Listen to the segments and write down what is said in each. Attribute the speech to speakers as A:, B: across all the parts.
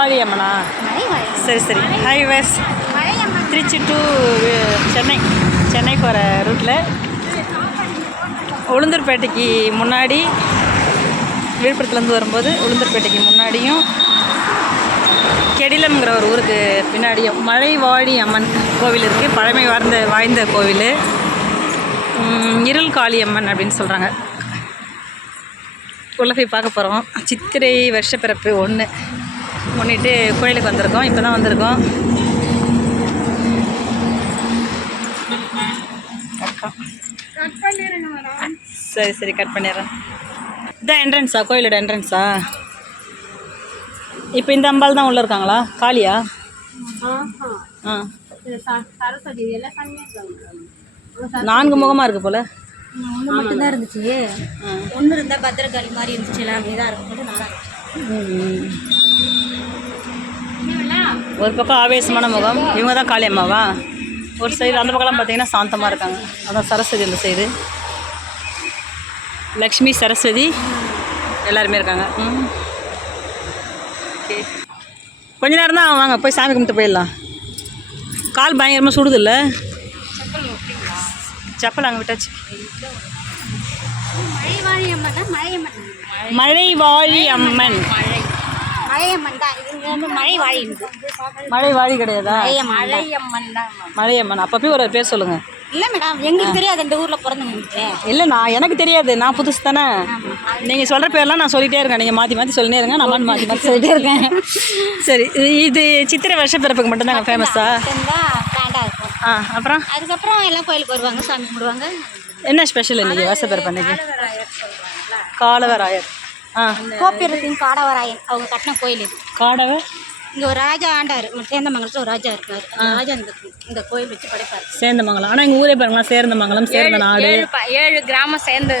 A: மலைவாழி அம்மனா? சரி சரி. Highways Trichy to Chennai. Chennai போகிற ரூட்டில் உளுந்தூர்பேட்டைக்கு முன்னாடி விழுப்புரத்துலேருந்து வரும்போது உளுந்தூர்பேட்டைக்கு முன்னாடியும் கெடிலம்ங்கிற ஒரு ஊருக்கு பின்னாடியும் மலைவாழி அம்மன் கோவில் இருக்குது பழமை வாய்ந்த வாய்ந்த கோவில். இருள் காளி அம்மன் அப்படின்னு சொல்கிறாங்க உள்ள போய் பார்க்க போகிறோம் சித்திரை வருஷப்பிறப்பு ஒன்று முன்னிட்டு கோயிலுக்கு வந்திருக்கோம். இப்போ தான் வந்திருக்கோம். சரி சரி கட் பண்ணிடுறேன். இதான் என்ட்ரன்ஸா கோயிலோட என்ட்ரன்ஸா இப்போ இந்த அம்பாள் தான் உள்ளே இருக்காங்களா? காளியா? ஆ. நான்கு முகமாக இருக்குது போல்.
B: ஒன்று மட்டும்தான் இருந்துச்சு. ஒன்று இருந்தால் பத்திரகாளி மாதிரி இருந்துச்சு. எல்லாம் அப்படியே தான் இருக்கும். நல்லா
A: ஒரு பக்கம் ஆவேசமான முகம். இவங்க தான் காளி அம்மாவா? ஒரு சைடு அந்த பக்கம்லாம் பார்த்தீங்கன்னா சாந்தமாக இருக்காங்க. அதான் சரஸ்வதி அந்த சைடு லக்ஷ்மி சரஸ்வதி எல்லாருமே இருக்காங்க. ம். ஓகே கொஞ்ச நேரம் தான் வாங்க. போய் சாமி கும்பிட்டு போயிடலாம். கால் பயங்கரமாக சுடுது இல்லை செப்பல் அங்கே விட்டாச்சு.
B: தான் மழையம்மன்
A: மழை வாழி அம்மன்
B: மழையம்மன் தான். இங்க வந்து மழைவாழி
A: கிடையாதா?
B: மழையம்மன் தான்.
A: மழையம்மன் அப்போ போய் ஒரு பேர் சொல்லுங்கள்
B: இல்லை மேடம். எங்களுக்கு தெரியாது. இந்த ஊரில் பிறந்தவங்களுக்கு
A: இல்லை நான் எனக்கு தெரியாது. நான் புதுசு தானே. நீங்கள் சொல்கிற பேர்லாம் நான் சொல்லிட்டே இருக்கேன். நீங்கள் மாற்றி மாற்றி சொல்லிட்டே இருங்க. நான் மாற்றி மாற்றி சொல்லிட்டே இருக்கேன். சரி இது- சித்திரை வருஷ பிறப்புக்கு மட்டும்தாங்க ஃபேமஸா ஆ? அப்புறம்?
B: அதுக்கப்புறம் எல்லாம் கோயிலுக்கு வருவாங்க சாமி கும்பிடுவாங்க.
A: என்ன ஸ்பெஷல் இன்றைக்கி வருஷ பிறப்பு அன்னைக்கு? காலவராயர். ஆ.
B: கோப்பிரத்தின் காடவராயன் அவங்க கட்டின கோயில் இது.
A: காடவர்
B: இங்கே ஒரு ராஜா ஆண்டார். சேந்தமங்கலத்தில் ஒரு ராஜா இருக்கார். ராஜா இந்த இந்த கோயில் வச்சு படைப்பார்.
A: சேந்தமங்கலம். ஆனால் எங்கள் ஊரே பாருங்களா சேர்ந்தமங்கலம் சேர்ந்த நாடு.
B: ஏழு கிராமம் சேர்ந்து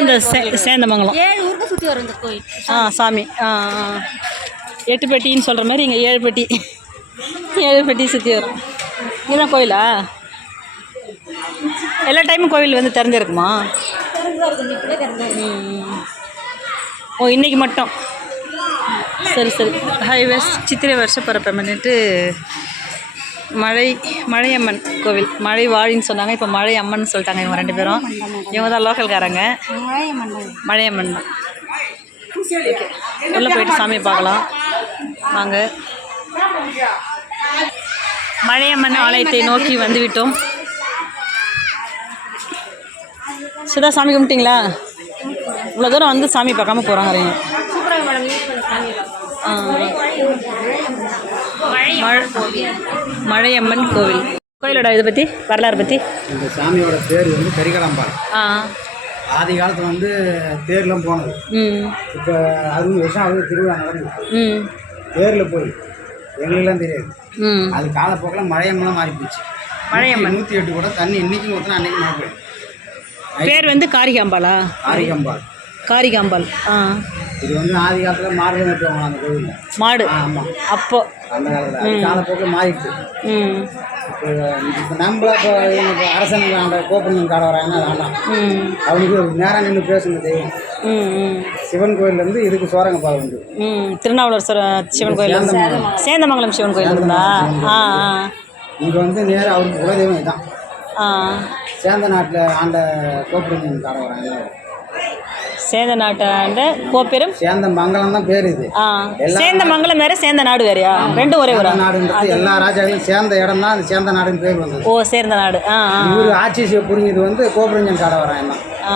A: இந்த சேந்தமங்கலம்.
B: ஏழு ஊருக்கு சுற்றி வரும் இந்த கோயில்.
A: ஆ சாமி. எட்டு பெட்டின்னு சொல்கிற மாதிரி இங்கே ஏழு பெட்டி. ஏழு பெட்டி சுற்றி வரும். இதுதான் கோயிலா? எல்லா டைமும் கோவில் வந்து திறந்துருக்குமா? ம். ஓ இன்னைக்கு மட்டும். சரி சரி. ஹைவேஸ் சித்திரை வருஷ பிறப்பை மழை மழையம்மன் கோவில். மழை வாழின்னு சொன்னாங்க. இப்போ மழை அம்மன் சொல்லிட்டாங்க இவங்க ரெண்டு பேரும். இவங்க தான் லோக்கல்காரங்க. மழையம்மன் தான். உள்ளே போயிட்டு சாமியை பார்க்கலாம். வாங்க. மழையம்மன் ஆலயத்தை நோக்கி வந்துவிட்டோம். சுதா சாமி கும்பிட்டிங்களா? இவ்வளோ தூரம் வந்து சாமி பார்க்காம போகிறாங்க மழையம்மன் கோவில். கோயிலோட இதை பற்றி வரலாறு பற்றி
C: இந்த சாமியோட பேர் வந்து கரிகலாம்பாள்
A: ஆ.
C: ஆதி காலத்தில் வந்து தேர்லாம் போனது.
A: ம்.
C: இப்போ அறுபது வருஷம் அறுபது திருவிழா நடந்தது
A: ம்.
C: தேரில் போய் எங்களுக்கெல்லாம் தெரியாது.
A: ம்.
C: அது காலப்போக்கில் மழையம்லாம் மாறி போச்சு
A: மழையம்மன்.
C: நூற்றி எட்டு கூட தண்ணி இன்னைக்கு ஊற்றினா அன்னைக்கு மழை பெய்யும்
A: பேர் வந்து காரிகாம்பாளா?
C: ஆரிகம்பாள்
A: காரிகாம்பாள் ஆ.
C: இது வந்து ஆதி காலத்தில் மாடுகள் நட்டுவாங்க அந்த கோவிலில்.
A: மாடு.
C: ஆமாம்
A: அப்போ.
C: அந்த காலத்தில். காலப்போக்கில் மாறிடுச்சு.
A: ம்.
C: இப்போ நம்மள இப்போ எனக்கு அரசன் ஆண்ட கோப்பண்ணன் காட வராங்கன்னா அது ஆண்டான் அவனுக்கு நேரம் நின்று பேசுங்க தெய்வம். சிவன் கோயிலேருந்து இதுக்கு சோரங்கப்பால் வந்து
A: ம். திருநாவலூர் சிவ- சிவன் கோயில். சேந்தமங்கலம். சிவன் கோயில் இருந்தா ஆ
C: இங்கே வந்து நேராக அவருக்கு குலதெய்வம்
A: ஆ.
C: சேந்த நாட்டில் ஆண்ட கோப்பரஞ்சன் கார வராங்க.
A: சேந்த நாட்டாண்ட கோப்பெரும்?
C: சேந்த மங்கலம் தான் பேர் இது.
A: சேந்த மங்கலம் வேற சேந்த நாடு வேறையா ரெண்டும் ஒரே
C: சேந்த நாடுன்றது எல்லா ராஜாக்களும் சேர்ந்த இடம் தான் அது சேந்த நாடுன்னு பேர் வந்தது.
A: ஓ சேர்ந்த நாடு
C: இவர் ஆட்சி செய்ய புரிஞ்சது வந்து கோபுரஞ்சன் தான்
A: ஆ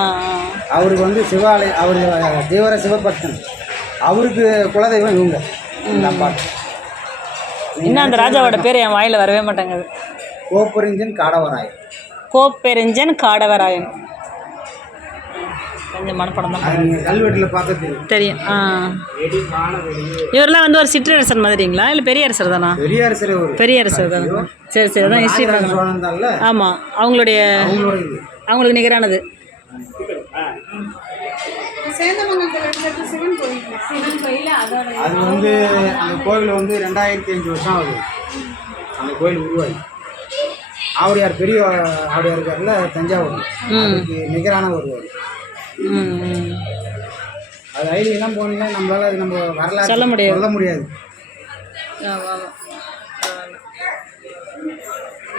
C: அவருக்கு வந்து சிவாலயம் அவர் தீவிர சிவபக்தன். அவருக்கு குலதெய்வம் இவங்க. இந்த அப்பா
A: இன்னும் அந்த ராஜாவோட பேர் என் வாயில வரவே மாட்டேங்குது.
C: கோப்பரிஞ்சன் காடவராய்
A: கோப்பெருஞ்சன் காடவராயன். கொஞ்சம் மனப்படம் தான்
C: தெரியும்.
A: ஆ. இவரெல்லாம் வந்து ஒரு சிற்றரசர் மாதிரிங்களா? இல்லை பெரிய அரசர் தானா?
C: பெரிய அரசர்
A: பெரிய அரசர் தானா சரி சரி. அதான் ஹிஸ்ட்ரி ஆமாம் அவங்களுடைய அவங்களுக்கு நிகரானது.
C: அது வந்து அந்த கோவில் வந்து ரெண்டாயிரத்தி அஞ்சு வருஷம் ஆகுது. அந்த கோயில் உருவாகி. ஆவுடையார் பெரிய ஆவுடையார் இருக்கார்ல தஞ்சாவூர் அதுக்கு நிகரான ஒருவர். அது ஐடியெல்லாம் போனீங்கன்னா நம்மளால அது நம்ம வரலாறு
A: சொல்ல முடியாது.
C: சொல்ல முடியாது.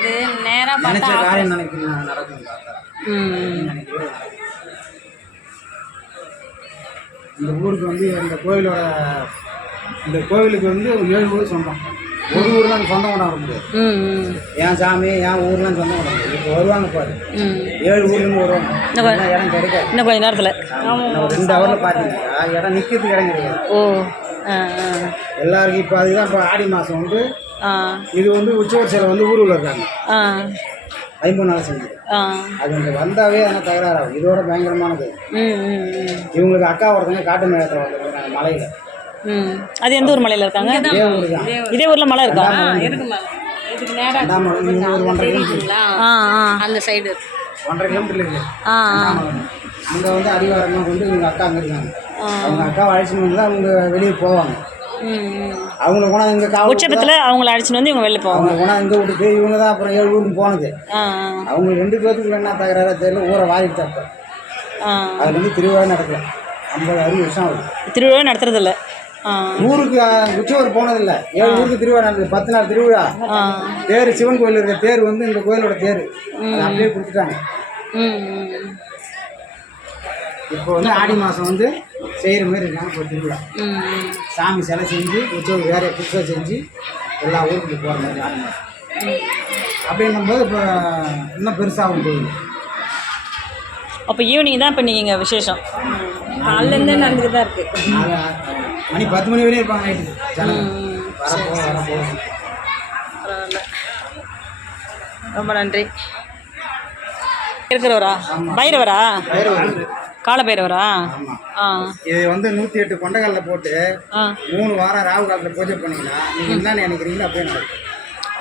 D: இது நேராக
C: நினைச்ச காரியம் நினைக்கிறேன் நடக்கும். இந்த ஊருக்கு வந்து இந்த கோயிலோட இந்த கோவிலுக்கு வந்து ஏழு ஊர் சொந்தம் ஒரு ஊர்லாம் சொந்தம் கொண்டாட முடியாது. என் சாமி என் ஊர்லாம் சொந்தம் கொண்டாட முடியாது. இப்போ வருவாங்க பாரு. ஏழு ஊர்லேருந்து வருவாங்க. இடம் கிடைக்காது.
A: இன்னும் கொஞ்ச நேரத்தில்.
C: ரெண்டு ஹவரில் பார்த்தீங்கன்னா இடம் நிற்கிறதுக்கு இடம் கிடைக்காது
A: ஓ
C: எல்லாருக்கும் இப்போ அதுதான் இப்போ ஆடி மாதம் வந்து இது வந்து உச்சவரிசையில் வந்து ஊருக்குள்ள இருக்காங்க. ஐம்பது நாள் செஞ்சு
A: ஆ.
C: அது இங்கே வந்தாவே ஆனால் தகராறாகும் இதோட பயங்கரமானது. இவங்களுக்கு அக்கா ஒருத்தங்க காட்டு மேகத்தில் வந்துருக்காங்க மலையில்.
A: அது எந்த ஊர் மலையில் இருக்காங்க?
C: இதே ஊர் தான்.
A: இதே ஊரில் மலை இருக்கா?
D: இதுக்கு நேராக
A: ஆ ஆ.
D: அந்த சைடு
C: ஒன்றரை கிலோமீட்டர் இருக்கு.
A: ஆ
C: அங்கே வந்து அடிவாரமாக கொண்டு இவங்க அக்கா அங்கே இருக்காங்க. அவங்க அக்காவை அழைச்சின்னு வந்து தான் அவங்க வெளியே போவாங்க. அவங்கள போனால் இங்கே காவல்
A: உச்சபத்தில் அவங்கள அழைச்சின்னு வந்து இவங்க வெளில போவாங்க.
C: அவங்க போனால் இங்கே விட்டுட்டு இவங்க தான் அப்புறம் ஏழு ஊருக்கு போனது. அவங்க ரெண்டு பேர்த்துக்குள்ள என்ன தகராறா தெரியல ஊரை வாரிட்டு அப்போ
A: ஆ.
C: அதுல வந்து திருவிழா நடக்கல. ஐம்பது அறுபது வருஷம் ஆகுது.
A: திருவிழா நடத்துறதில்ல.
C: ஊருக்கு அஹ், உற்சவர் போனதில்லை. ஏழு ஊருக்கு திருவிழா நடந்தது பத்து நாள் திருவிழா. தேர் சிவன் கோயில் இருக்க தேர் வந்து இந்த கோயிலோட தேர். அப்படியே கொடுத்துட்டாங்க. இப்போ வந்து ஆடி மாதம் வந்து செய்கிற மாதிரி இருக்காங்க இப்போ திருவிழா. சாமி சிலை செஞ்சு உற்சவர் வேற புதுசாக செஞ்சு எல்லா ஊருக்கு போகிற மாதிரி ஆடி மாதம் அப்படின்னும்போது இப்போ இன்னும் பெருசாகும் கோயில்.
A: அப்போ ஈவினிங் தான் இப்போ நீங்கள் விசேஷம்.
D: காலிலேருந்தே நடந்துட்டு தான் இருக்குது
C: மணி பத்து மணி வரையும் இருப்பாங்க நைட்டு ஜனங்க.
A: ம்
C: வரப்போ வரப்போ.
A: பரவாயில்ல. ரொம்ப நன்றி. இருக்கிறவரா? பைரவரா? கால பைரவரா
C: இது வந்து நூற்றி எட்டு கொண்டகல்ல போட்டு மூணு வாரம் ராகு காலத்தில் பூஜை பண்ணீங்கன்னா நீங்கள் என்ன நினைக்கிறீங்களோ அப்படியே நடக்கும்.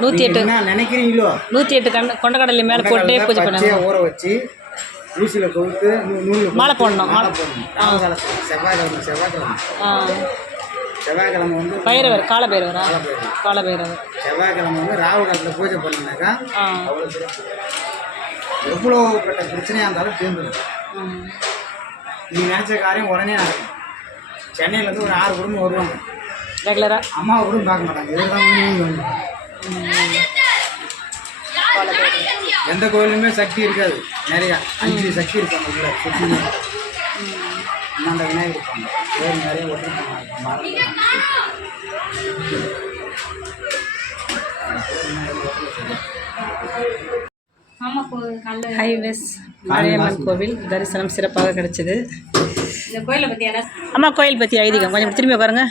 C: நீங்க
A: எட்டு
C: என்ன நினைக்கிறீங்களோ?
A: நூற்றி எட்டு கண்ட கொண்டக்கடலை மேலே போட்டு பூஜை பண்ணுங்க.
C: ஊற வச்சு ஊசியில் கவுத்து நூ- நூல்ல
A: மாலை போடணும்.
C: மாலை போடணும். செவ்வாய்க்கிழமை செவ்வாய்க்கிழமை செவ்வாய்க்கிழமை. வந்து
A: பைரவர் கால பைரவரா. கால பைரவர்
C: செவ்வாய்க்கிழமை வந்து ராகு காலத்தில் பூஜை பண்ணீங்கன்னாக்கா
A: ஆ.
C: அவ்வளோ எவ்வளோ பெட்ட பிரச்சனையாக இருந்தாலும் தீர்ந்துடும் நீங்கள் நினச்ச காரியம் உடனே நடக்கும். சென்னையிலேருந்து ஒரு ஆறு குடும்பம் வருவாங்க.
A: ரெகுலராக
C: அம்மாவை கூட பார்க்க மாட்டாங்க. இவர் ஊர் வந்து எந்த கோயிலுமே சக்தி இருக்காது. நிறையா அஞ்சு சக்தி இருப்பாங்க உள்ள சுற்றி அண்ணாண்ட விநாயகர் இருப்பாங்க. வேறு நிறைய
A: ஹைவேஸ் மலையம்மன் கோவில். தரிசனம் சிறப்பாக கிடைச்சிது.
D: இந்த கோயிலை பற்றி என்ன
A: அம்மா கோயில் பற்றி ஐதீகம். கொஞ்சம் திரும்பி உட்காருங்க.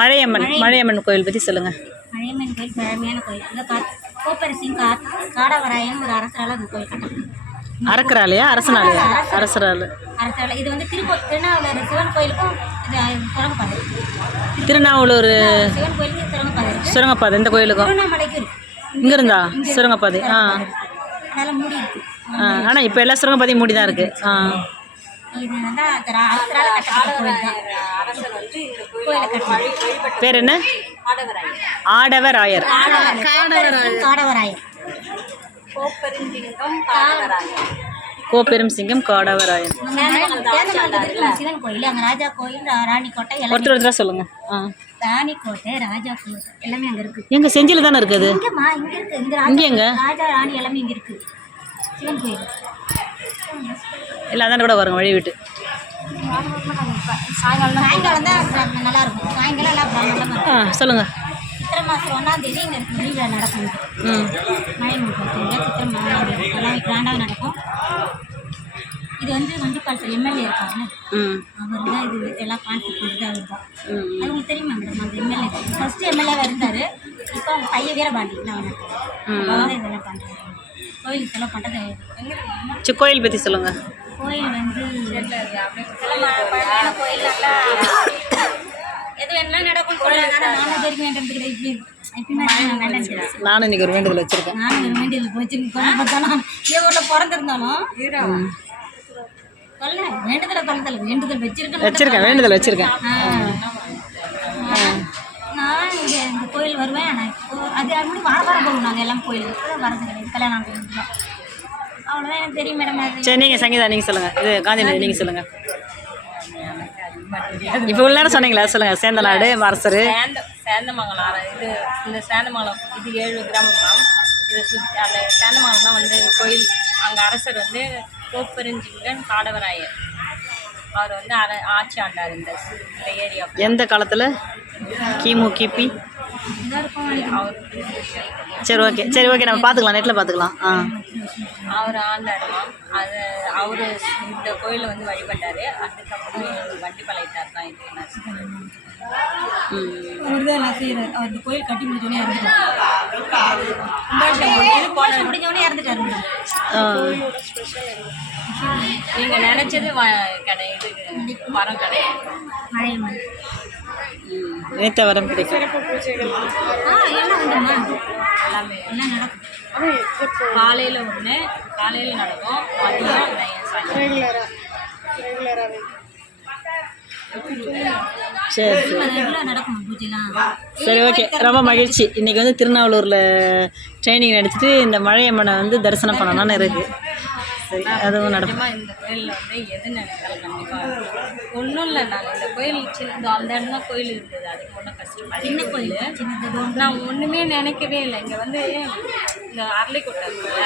A: மழையம்மன் மழையம்மன் கோயில் பற்றி சொல்லுங்கள்
D: பழையம்மன் கோயில் பழமையான கோயில். இந்த கா கோப்பரசிங் கா காடவராயன் ஒரு அரசரால் அந்த கோயில் கட்டப்பட்டது.
A: அரக்கராலையா? அரசனாலையா? அரசரால்
D: அரசரால். இது வந்து திருப்பூர் திருநாவலூர் சிவன் கோயிலுக்கும் இது சுரங்கப்பாதை
A: திருநாவலூர்
D: சிவன் கோயிலுக்கு சுரங்கப்பாதை இருக்கு
A: சுரங்கப்பாதை இந்த கோயிலுக்கும்?
D: திருவண்ணாமலைக்கு
A: இங்கே இருந்தா சுரங்கப்பாதை. ஆ.
D: அதெல்லாம் மூடி இருக்கு
A: ஆ ஆனால் இப்போ எல்லா சுரங்கப்பாதையும் மூடி தான் இருக்குது ஆ.
D: இது வந்து அரசரால் கட்டப்பட்ட கோயில் தான் கோயிலை
A: பேர் என்ன? ஆடவராயர்.
D: காடவராயன்
A: கோப்பெரும் சிங்கம் காடவராயன்
D: கேதமங்கலத்துல சிவன் கோயில் அங்கே ராஜா கோயில் ரா- ராணி கோட்டை எல்லாமே
A: ஒருத்தர் ஒருத்தராக சொல்லுங்கள் ஆ.
D: ராணி கோட்டை ராஜா கோட்டை எல்லாமே அங்கே இருக்கு.
A: எங்கள் செஞ்சியில் தானே இருக்குது?
D: இங்கேம்மா இங்க இருக்கு. இங்க
A: எங்க?
D: ராஜா ராணி எல்லாமே இங்க இருக்கு. சிவன் கோயில்.
A: எல்லாம் தானே கூட வருங்க வழி விட்டு.
D: சாயங்காலம் தான் நல்லா இருக்கும் சாயங்காலம் எல்லாம்
A: ஆ சொல்லுங்கள்
D: சித்திரை மாதம் ஒன்றாம் தேதி இங்கே திருவிழா நடக்கும் சித்திரை தேதி எல்லாமே கிராண்டாக நடக்கும் இது வந்து வண்டிப்பாளத்தில் எம்எல்ஏ இருக்காங்க அவர் தான் இது எல்லாம் கான்செப்ட் பண்ணுறது அவர் தான் அது உங்களுக்கு தெரியுமா மேடம் அந்த எம்எல்ஏ ஃபர்ஸ்ட் எம்எல்ஏவாக இருந்தார் இப்போ அவங்க பையன் வீரபாண்டி நான் இதெல்லாம் பண்ணுறாங்க கோயிலுக்கு செலவு பண்ணுறது
A: கோயில் பற்றி சொல்லுங்கள்
D: கோயில் வந்து கோயில் நல்லா எது என்ன நடக்கும். நானும் இப்படி
A: நானும் இன்றைக்கி ஒரு வேண்டுதல் வச்சுருக்கேன்.
D: நானும் ஒரு போச்சு கொஞ்சம் பார்த்தாலும் இதே ஊரில் பிறந்திருந்தாலும். சொல்ல வேண்டுதலை கொள்ளதில்லை வேண்டுதல் வச்சிருக்கேன்.
A: வச்சுருக்கேன் வேண்டுதல் வச்சுருக்கேன்.
D: நான் இங்கே இந்த கோயில் வருவேன். ஆனால் அது முன்னாடி வார வாரம் நாங்கள் எல்லாம் கோயிலுக்கு. வரது கிடையாது. கல்யாணம் அவ்வளோதான் எனக்கு தெரியும் மேடம்
A: சரி நீங்கள் சங்கீதா நீங்கள் சொல்லுங்கள் இது காந்திமதி நீங்கள் சொல்லுங்கள் இப்போ உள்ள நேரம் சொன்னீங்களா? சொல்லுங்கள் சேந்தநாடு
B: சேந்த சேந்தமங்கலம். இது இந்த சேந்தமங்கலம் இது ஏழு கிராமம் மேம் இது சுத் அந்த சேந்தமங்கலம் வந்து கோயில் அங்கே அரசர் வந்து கோப்பெருஞ்சிங்கன் காடவராயர். அவர் வந்து அர ஆட்சி ஆண்டார் இந்த ஏரியா
A: எந்த காலத்தில்? கிமு கிபி சரி ஓகே சரி ஓகே நம்ம பார்த்துக்கலாம். நெட்டில் பார்த்துக்கலாம். ஆ.
B: அவர் ஆண்டார் மேம் அது அவர் இந்த கோயிலை வந்து வழிபட்டார். அதுக்கப்புறம் வண்டிப்பாளையத்தார் தான் இது
A: ம்.
B: அவர் தான் எல்லாம் செய்கிறார் அவர் இந்த கோயில் கட்டி இறந்துட்டார். போன முடிஞ்சோடனே இறந்துட்டார்
A: ஆ.
B: நீங்கள் நினச்சது கடை இது மரம் கிடையாது மழையம்மன்
A: நினைத்த வரம் கிடைக்கும்.
B: ஆ எல்லாம் உண்டுமா எல்லாமே. நடக்கும்? காலையில் ஒன்று காலையில் நடக்கும். மதியம் நை- சாயங்காலம்
A: சரி ஓகே. ரொம்ப மகிழ்ச்சி. இன்றைக்கி வந்து திருநாவலூரில் ட்ரைனிங் நடிச்சிட்டு இந்த மழையம்மனை வந்து தரிசனம் பண்ணணும்னு இருக்குது சரி அதுவும் நடக்கும்.
B: ஒன்றும் இல்லை நாங்கள் இந்த கோயில் சின்ன அந்த இடம் தான் கோயில் இருந்தது. அதுக்கு ஒன்றும் கஷ்டம் சின்ன கோயில். சின்னது. நான் ஒன்றுமே நினைக்கவே இல்லை. இங்கே வந்து இந்த அரளிக்கொட்டை இருக்குல்ல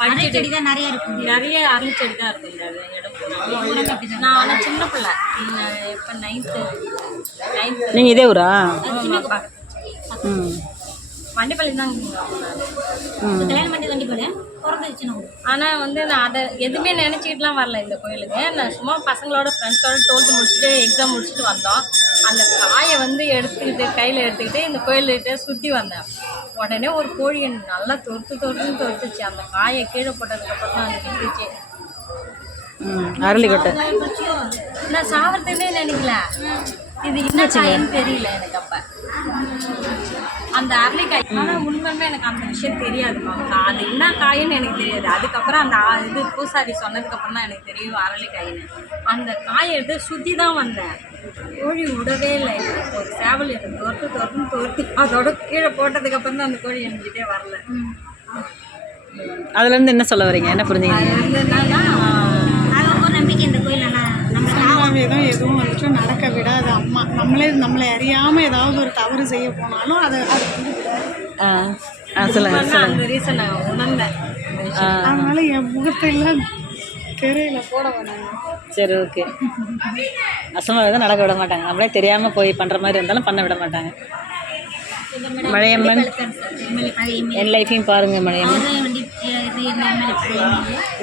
B: பஞ்சு செடி தான் நிறைய இருக்கு நிறைய அரளி செடி தான் இருக்கு இந்த இடம் நான் ஆனால் சின்ன பிள்ளை. இப்போ நைன்த்து நைன்த்து
A: நீங்கள் இதே ஊரா?
B: சின்ன
A: ம்.
B: வண்டிப்பாளையம் தான் கல்யாணம் பண்ணி ஆனால் வந்து நான் அதை எதுவுமே நினச்சிக்கிட்டுலாம் வரல இந்த கோயிலுக்கு. நான் சும்மா பசங்களோட ஃப்ரெண்ட்ஸோட டுவெல்த்து முடிச்சுட்டு எக்ஸாம் முடிச்சுட்டு வந்தோம். அந்த காயை வந்து எடுத்துக்கிட்டு கையில் எடுத்துக்கிட்டு இந்த கோயில்கிட்ட சுற்றி வந்தேன். உடனே ஒரு கோழி நல்லா தொறுத்து தொறுத்துன்னு தொறுத்துச்சு. அந்த காயை கீழே போட்டதுக்கப்புறம் தான் அது
A: ம். அரளிக்கொட்டை
B: நான் சாவறதுனே நினைக்கல. இது என்ன காயின்னு தெரியல எனக்கு அப்ப. அந்த அரளிக்காய் ஆனால் உண்மையுமே எனக்கு அந்த விஷயம் தெரியாது அது என்ன காயின்னு எனக்கு தெரியாது. அதுக்கப்புறம் அந்த இது பூசாரி சொன்னதுக்கப்புறம் தான் எனக்கு தெரியும் அரளிக்காயின்னு அந்த காயை எடுத்து சுற்றி தான் வந்தேன். கோழி விடவே இல்லை. எனக்கு ஒரு சேவல் எனக்கு தொறுத்து தொறுத்துன்னு தொறுத்து அதோட கீழே போட்டதுக்கப்புறம் தான் அந்த கோழி என்கிட்டே வரல.
A: அதுலேருந்து என்ன சொல்ல வரீங்க? என்ன புரிஞ்சுங்க
B: அது என்னன்னா அது ஒரு நம்பிக்கை இந்த கோயில்
E: சாமாவேதம் எதுவும் வந்துட்டு நடக்க விடாது அம்மா. நம்மளே நம்மளை அறியாமல் ஏதாவது ஒரு தவறு செய்ய போனாலும் அதை
B: அந்த ரீசன் நான் உணர்ந்தேன்.
E: அதனால என் முகத்தை எல்லாம் திரையில போட வேணாங்க
A: சரி ஓகே. அசம்பாவிதம் தான் நடக்க விட மாட்டாங்க. நம்மளே தெரியாமல் போய் பண்ணுற மாதிரி இருந்தாலும் பண்ண விட மாட்டாங்க. மழையம்மன் என் லைஃபையும் பாருங்கள் மழையம்மன்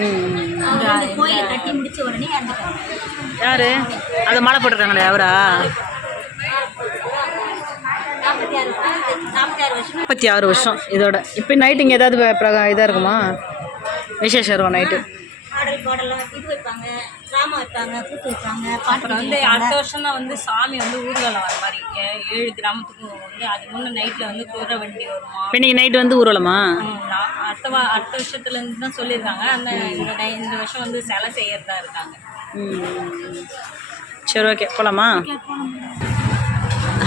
A: ம்
B: அந்த
A: யார்? அது மாலை போட்டிருக்காங்களே அவரா?
B: நாற்பத்தி ஆறு வருஷம்.
A: முப்பத்தி ஆறு வருஷம் இதோட. இப்போ நைட் இங்கே ஏதாவது இதாக இருக்குமா? விசேஷம் இருக்கும் நைட்டு
B: பாடல் பாடலாம் இது வைப்பாங்க ட்ராமா வைப்பாங்க கூத்து வைப்பாங்க பாட்டு வந்து அடுத்த வருஷம் தான் வந்து சாமி வந்து ஊர்வலம் வர மாதிரி. ஏழு கிராமத்துக்கும் வந்து அது முன்னே நைட்டில் வந்து குதிரை வண்டி வருமா?
A: இப்போ இன்றைக்கி நைட்டு வந்து ஊர்வலமா?
B: அடுத்த அடுத்த வருஷத்துலேருந்து தான் சொல்லியிருக்காங்க. அந்த இந்த நை- இந்த வருஷம் வந்து சிலை செய்யறதா இருக்காங்க.
A: சரி ஓகே போகலாமா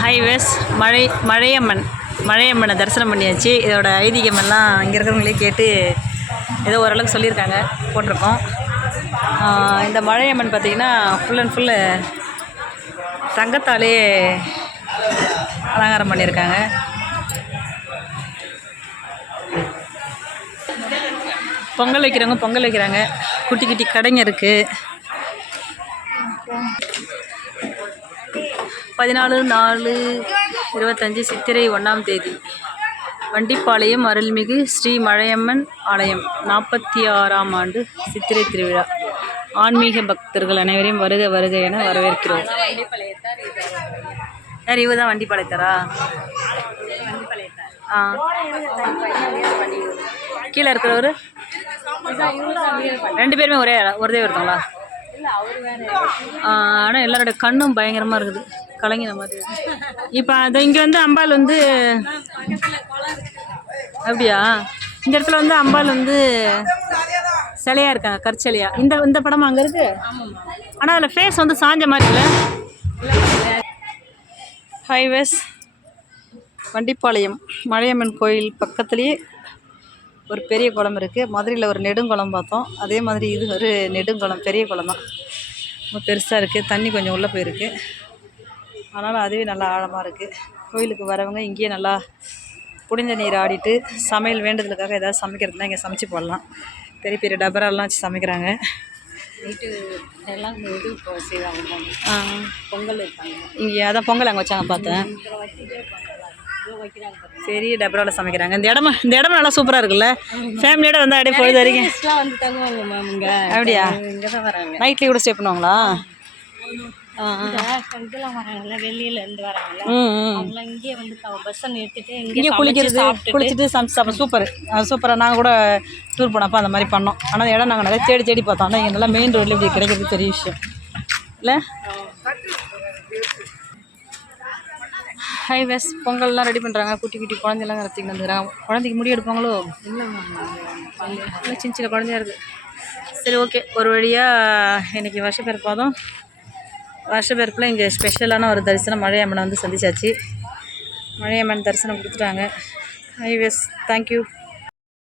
A: ஹைவேஸ் மழை மழையம்மன். மழையம்மனை தரிசனம் பண்ணியாச்சு. இதோட ஐதீகமெல்லாம் இங்கே இருக்கிறவங்களே கேட்டு ஏதோ ஓரளவுக்கு சொல்லியிருக்காங்க. போட்டிருக்கோம். இந்த மழையம்மன் பார்த்திங்கன்னா ஃபுல் அண்ட் ஃபுல்லு தங்கத்தாலே அலங்காரம் பண்ணியிருக்காங்க. பொங்கல் வைக்கிறவங்க பொங்கல் வைக்கிறாங்க. குட்டி குட்டி கடைங்க இருக்குது பதினாலு நாலு இருபத்தஞ்சி சித்திரை ஒன்றாம் தேதி. வண்டிப்பாளையம் அருள்மிகு ஸ்ரீ மழையம்மன் ஆலயம் நாற்பத்தி ஆறாம் ஆண்டு சித்திரை திருவிழா. ஆன்மீக பக்தர்கள் அனைவரையும் வருக வருக என வரவேற்கிறோம். யார் இவ தான் வண்டிப்பாளையத்தாரா? ஆ. கீழே இருக்கிறவர்? ரெண்டு பேருமே ஒரே ஒரே ஒருத்தங்களா? ஆனால் எல்லாரோட கண்ணும் பயங்கரமாக இருக்குது. கலங்கின மாதிரி இப்போ அது இங்கே வந்து அம்பாள் வந்து அப்படியா? இந்த இடத்துல வந்து அம்பாள் வந்து சிலையா இருக்காங்க கற்சிலையா? இந்த இந்த படம் அங்கே இருக்கு? ஆனால் அதில் ஃபேஸ் வந்து சாஞ்ச மாதிரி இல்லை. ஹைவேஸ் வண்டிப்பாளையம் மலையம்மன் கோயில் பக்கத்துலேயே ஒரு பெரிய குளம் இருக்குது மதுரையில் ஒரு நெடுங்குளம் பார்த்தோம். அதே மாதிரி இது ஒரு நெடுங்குளம் பெரிய குளம் தான். ரொம்ப பெருசாக இருக்குது தண்ணி கொஞ்சம் உள்ளே போயிருக்கு. ஆனாலும் அதுவே நல்லா ஆழமாக இருக்குது கோயிலுக்கு வரவங்க இங்கேயே நல்லா புனித நீர் ஆடிட்டு சமையல் வேண்டுதலுக்காக ஏதாவது சமைக்கிறதுனா இங்கே சமைச்சு போடலாம். பெரிய பெரிய டபராலாம் வச்சு சமைக்கிறாங்க.
B: நைட்டு எல்லாம் இது செய்வாங்க பொங்கல் வைப்பாங்க
A: இங்கே அதான் பொங்கல் அங்கே வச்சாங்க பார்த்தேன். பெரிய டபராவில் சமைக்கிறாங்க. இந்த இடமா இந்த இடம் நல்லா சூப்பராக இருக்குல்ல? ஃபேமிலியோட வந்து அப்படியே பொழுது வரைக்கும்.
B: வந்து தங்குவாங்க மேம் இங்கே.
A: அப்படியா?
B: இங்கே தான் வராங்க.
A: நைட்லேயே கூட ஸ்டே பண்ணுவாங்களா?
B: இதெல்லாம் வராங்கல்ல வெளியில இருந்து வராங்கல்ல அவங்களாம் இங்கேயே வந்து பஸ்ஸை நிறுத்திட்டு
A: இங்கே
B: இங்கே
A: குளிக்கிறது குளிச்சுட்டு சூப்பர் சூப்பராக நாங்கள் கூட டூர் போனப்போ அந்த மாதிரி பண்ணோம். ஆனால் இடம் நாங்கள் நிறைய தேடி தேடி பார்த்தோம். ஆனால் இங்கே நல்லா மெயின் ரோட்டில் இப்படி கிடைக்கிறது பெரிய விஷயம். இல்லை? ஹை வெஸ் பொங்கல்லாம் ரெடி பண்ணுறாங்க குட்டி குட்டி குழந்தைலாம் நடத்திக்கிட்டு வந்துக்கிறாங்க. குழந்தைக்கு முடி எடுப்பாங்களோ? இல்லை சின்ன சின்ன குழந்தையா இருக்குது சரி ஓகே ஒரு வழியாக இன்னைக்கு வருஷப்பெருப்பாதும் வருஷப்பெருப்பில் இங்கே ஸ்பெஷலான ஒரு தரிசனம் மழையம்மனை வந்து சந்திச்சாச்சு. மழையம்மன் தரிசனம் கொடுத்துட்டாங்க. ஐ வெஸ் தேங்க்யூ